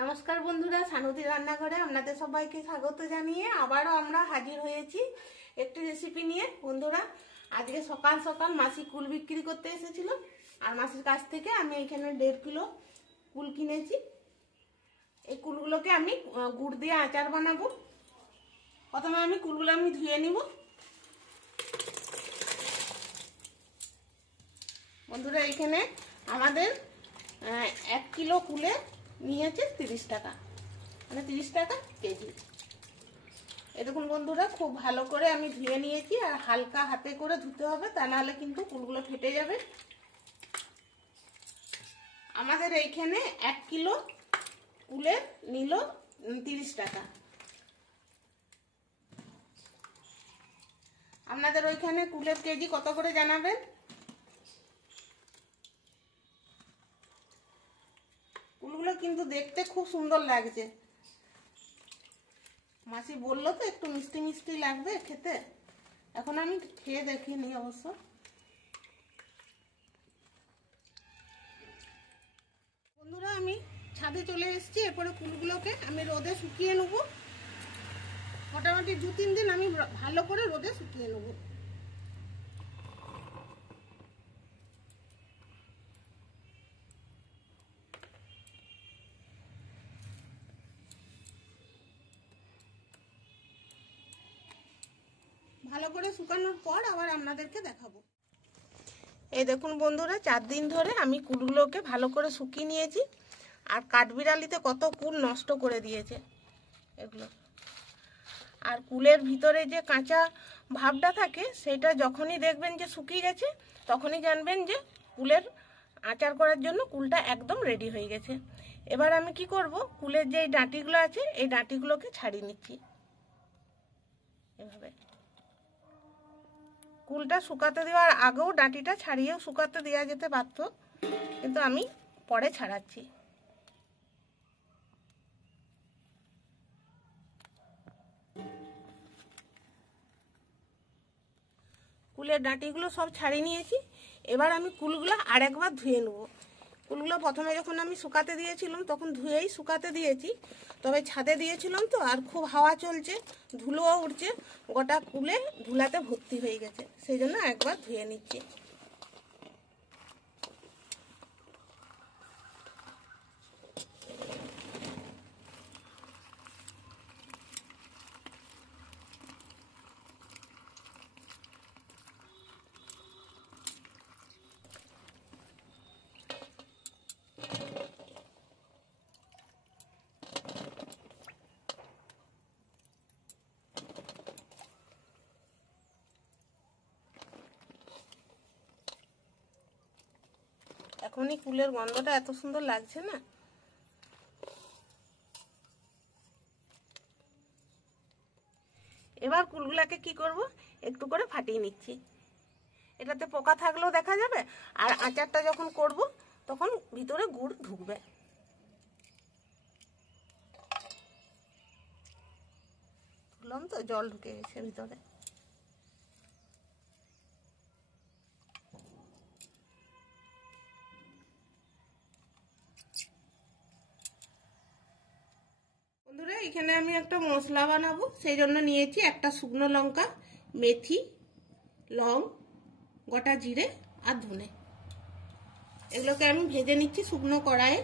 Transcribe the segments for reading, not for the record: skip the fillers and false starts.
নমস্কার বন্ধুরা, সানুদি রান্নাঘরে আপনাদের সবাইকে স্বাগত জানিয়ে আবারও আমরা হাজির হয়েছি একটি রেসিপি নিয়ে। বন্ধুরা, আজকে সকাল সকাল মাসি কুল বিক্রি করতে এসেছিল, আর মাসির কাছ থেকে আমি এখানে 1.5 কিলো কুল কিনেছি। এই কুলগুলোকে আমি গুড় দিয়ে আচার বানাবো। প্রথমে আমি কুলগুলো ধুয়ে নিব। বন্ধুরা, এখানে আমাদের 1 কিলো কুলে নিয়েছে 30 টাকা, মানে 30 টাকা কেজি। এই দেখুন বন্ধুরা, খুব ভালো করে আমি ধুয়ে নিয়েছি, আর হালকা হাতে করে ধুতে হবে, তা নাহলে কিন্তু কুলগুলো ফেটে যাবে। আমাদের এইখানে 1 কিলো কুলে নিল 30 টাকা। আপনাদের ওইখানে কুলের কেজি কত করে জানাবেন। কুলগুলো কিন্তু দেখতে খুব সুন্দর লাগছে। মাসি বললো তো একটু মিষ্টি মিষ্টি লাগবে খেতে। এখন আমি খেয়ে দেখিনি অবশ্য। বন্ধুরা, আমি ছাদে চলে এসেছি। এরপরে কুলগুলোকে আমি রোদে শুকিয়ে নেব। মোটামুটি 2-3 দিন আমি ভালো করে রোদে শুকিয়ে নেব। ভালো করে শুকানোর পর আবার আপনাদেরকে দেখাবো। এই দেখুন বন্ধুরা, 4 দিন ধরে আমি কুলগুলোকে ভালো করে শুকিয়ে নিয়েছি। আর কাঠবিড়ালিতে কত কুল নষ্ট করে দিয়েছে এগুলো। আর কুলের ভিতরে যে কাঁচা ভাবটা থাকে, সেটা যখনই দেখবেন যে শুকিয়ে গেছে, তখনই জানবেন যে কুলের আচার করার জন্য কুলটা একদম রেডি হয়ে গেছে। এবার আমি কি করব, কুলের যে ডাঁটিগুলো আছে এই ডাঁটিগুলোকে ছাড়িয়ে নিচ্ছি এভাবে। কুলটা শুকাতে দেওয়ার আগেও ডাঁটিটা ছাড়িয়েও শুকাতে দেওয়া যেতে পারত, কিন্তু আমি পরে ছাড়াচ্ছি। কুলের ডাঁটিগুলো সব ছাড়িয়ে নিয়েছি। এবার আমি কুলগুলো আরেকবার ধুয়ে নেব। কুলগুলো প্রথমে যখন আমি শুকাতে দিয়েছিলাম তখন ধুয়েই শুকাতে দিয়েছি, তবে ছাদে দিয়েছিলাম তো, আর খুব হাওয়া চলছে, ধুলোও উঠছে, গোটা কুলে ধুলাতে ভর্তি হয়ে গেছে, সেই জন্য একবার ধুয়ে নিচ্ছি। এখনই কুলের গন্ধটা এত সুন্দর লাগছে না। এবার কুলগুলাকে কি করব, একটু করে ফাটিয়ে নিচ্ছি। এটাতে পোকা থাকলেও দেখা যাবে, আর আচারটা যখন করব তখন ভিতরে গুড় ঢুকবে। বললাম তো, জল ঢুকে গেছে ভিতরে। বন্ধুরা, এখানে আমি একটা মশলা বানাবো, সেই জন্য নিয়েছি একটা শুকনো লঙ্কা, মেথি, লং, গোটা জিরে আর ধনে। এগুলোকে আমি ভেজে নিচ্ছি শুকনো কড়াইয়ে।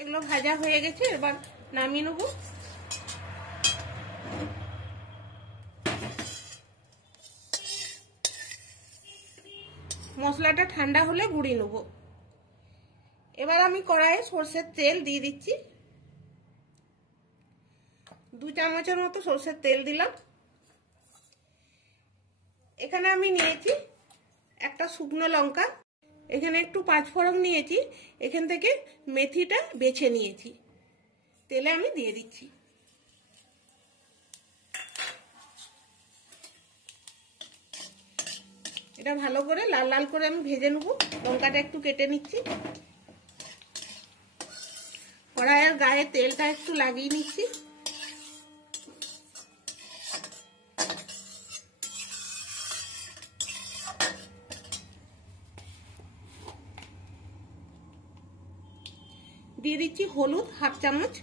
এগুলো ভাজা হয়ে গেছে, এবার নামিয়ে নেব। মশলাটা ঠান্ডা হলে গুঁড়িয়ে নেব। এবার আমি কড়াইয়ে সরষের তেল দিয়ে দিচ্ছি। 2 চামচের মতো সরষের তেল দিলাম। এখানে আমি নিয়েছি একটা শুকনো লঙ্কা, এখানে একটু 5 ফোড়ন নিয়েছি, এখান থেকে মেথিটা বেছে নিয়েছি, তেলে আমি দিয়ে দিচ্ছি। এটা ভালো করে লাল লাল করে আমি ভেজে নেব। লঙ্কাটা একটু কেটে নিচ্ছি, কড়াইয়ের গায়ে তেলটা একটু লাগিয়ে নিচ্ছি। দিয়ে দিচ্ছি হলুদ হাফ চামচ,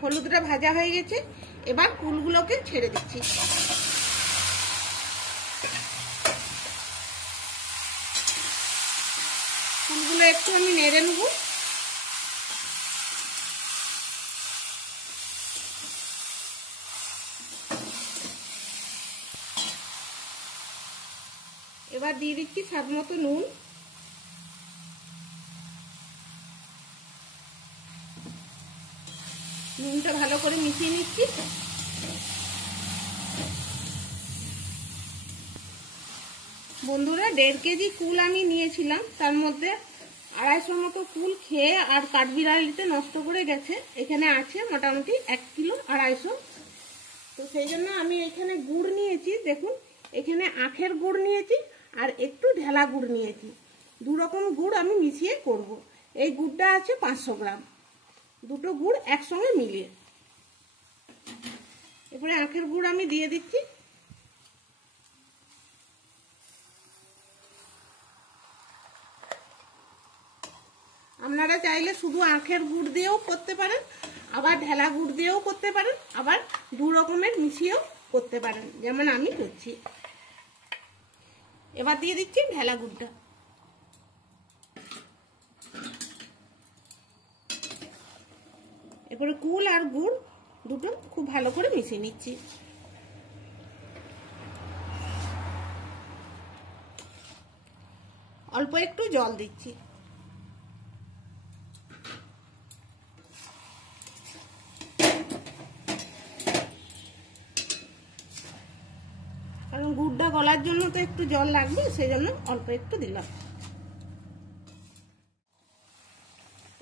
হলুদটা ভাজা হয়ে গেছে। এবার কুলগুলোকে ছেড়ে দিচ্ছি। কুলগুলো একটু আমি নেড়ে নেব। এবার দিয়ে দিচ্ছি স্বাদ মতো নুন, নুনটা ভালো করে মিশিয়ে নিচ্ছি। বন্ধুরা 1.5 কেজি কুল আমি নিয়েছিলাম, তার মধ্যে 250 মতো কুল খেয়ে আর কাঠবিড়ালিতে নষ্ট করে গেছে। এখানে আছে মোটামুটি 1 কিলো 250। তো সেই জন্য আমি এখানে গুড় নিয়েছি। দেখুন এখানে আখের গুড় নিয়েছি আর একটু ঢেলা গুড় নিয়েছি। 2 রকম গুড় আমি মিশিয়ে করব। এই গুড়টা আছে 500 গ্রাম, দুটো গুড় একসঙ্গে মিলিয়ে। এরপরে আখের গুড় আমি দিয়ে দিচ্ছি। আপনারা চাইলে শুধু আখের গুড় দিয়েও করতে পারেন, আবার ঢেলা গুড় দিয়েও করতে পারেন, আবার 2 রকমের মিশিয়েও করতে পারেন, যেমন আমি করছি। এবার দিয়ে দিচ্ছি ঢেলা গুড়টা। এরপরে কুল আর গুড় দুটো খুব ভালো করে মিশিয়ে নিচ্ছি। অল্প একটু জল দিচ্ছি। কারণ গুড়টা গলার জন্য তো একটু জল লাগবে, সেই জন্য অল্প একটু দিলাম।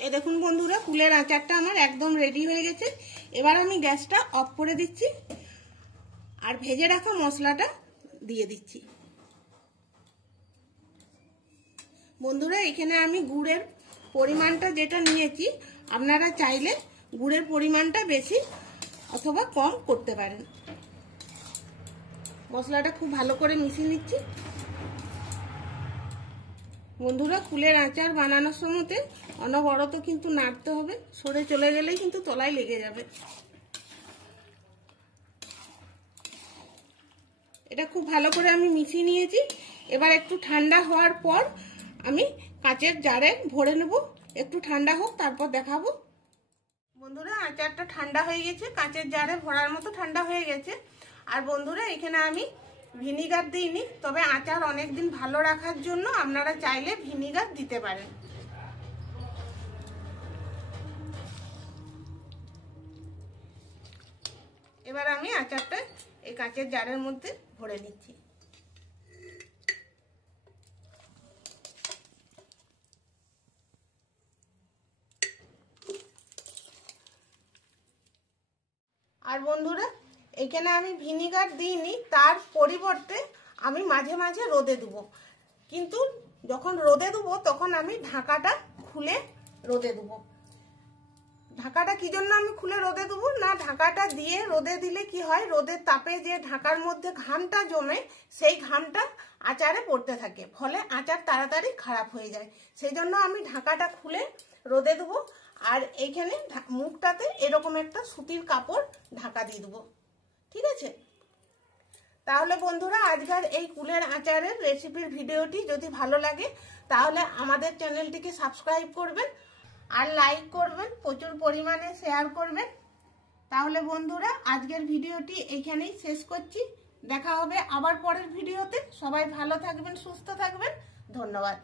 এই দেখুন বন্ধুরা, কুলের আচারটা আমার একদম রেডি হয়ে গেছে। এবার আমি গ্যাসটা অফ করে দিচ্ছি আর ভেজে রাখা মশলাটা দিয়ে দিচ্ছি। বন্ধুরা এখানে আমি গুড়ের পরিমাণটা যেটা নিয়েছি, আপনারা চাইলে গুড়ের পরিমাণটা বেশি অথবা কম করতে পারেন। মশলাটা খুব ভালো করে মিশিয়ে নিচ্ছি। বন্ধুরা কুলের আচার বানানোর সময়তে অনবরত কিন্তু নাড়তে হবে, সরে চলে গেলেই কিন্তু তলায় লেগে যাবে। এটা খুব ভালো করে আমি মিশিয়ে নিয়েছি। এবার একটু ঠান্ডা হওয়ার পর আমি কাচের জারে ভরে নেব। একটু ঠান্ডা হোক, তারপর দেখাবো। বন্ধুরা আচারটা ঠান্ডা হয়ে গেছে, কাচের জারে ভরার মতো ঠান্ডা হয়ে গেছে। আর বন্ধুরা এখানে আমি ভিনিগার দিইনি, তবে আচার অনেকদিন ভালো রাখার জন্য আপনারা চাইলে ভিনিগার দিতে পারেন। এবার আমি আচারটা এই কাচের জারের মধ্যে ভরে নিচ্ছি। আর বন্ধুরা এখানে আমি ভিনিগার দিইনি, তার পরিবর্তে আমি মাঝে মাঝে রোদে দেবো। কিন্তু যখন রোদে দেবো তখন আমি ঢাকাটা খুলে রোদে দেবো। ঢাকাটা কি জন্য আমি খুলে রোদে দেবো না, ঢাকাটা দিয়ে রোদে দিলে কি হয়, রোদের তাপে যে ঢাকার মধ্যে ঘামটা জমে সেই ঘামটা আচারে পড়তে থাকে, ফলে আচার তাড়াতাড়ি খারাপ হয়ে যায়। সেই জন্য আমি ঢাকাটা খুলে রোদে দেবো। আর এইখানে মুখটাতে এরকম একটা সুতির কাপড় ঢাকা দিয়ে দেবো। ঠিক আছে? তাহলে বন্ধুরা আজকের এই কুলের আচারের রেসিপির ভিডিওটি যদি ভালো লাগে তাহলে আমাদের চ্যানেলটিকে সাবস্ক্রাইব করবেন আর লাইক করবেন, প্রচুর পরিমাণে শেয়ার করবেন। তাহলে বন্ধুরা আজকের ভিডিওটি এইখানেই শেষ করছি। দেখা হবে আবার পরের ভিডিওতে। সবাই ভালো থাকবেন, সুস্থ থাকবেন। ধন্যবাদ।